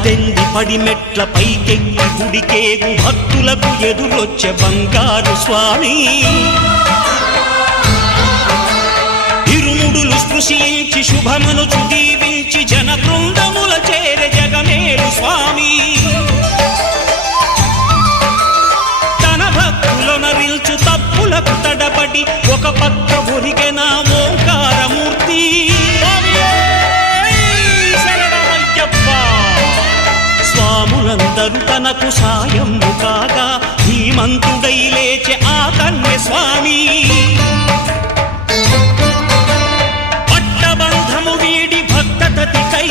పద్దెంది పడిమెట్ల పైకెక్కి గుడికేగు భక్తులకు ఎదురొచ్చే బంగారు స్వామి ఇరుముడులు స్పృశించి శుభమనుచు దీవించి జన బృందముల చేరే జగమేలు స్వామి తన భక్తులనరిల్చు తప్పులకు తడబడి ఒక పక్క ఒరిగెన ఓంకారమూర్తి స్వాములందరూ తనకు సాయము కాగా ధీమంతుడై లేచె ఆ కన్య స్వామి పట్టబంధము వీడి భక్తతతికై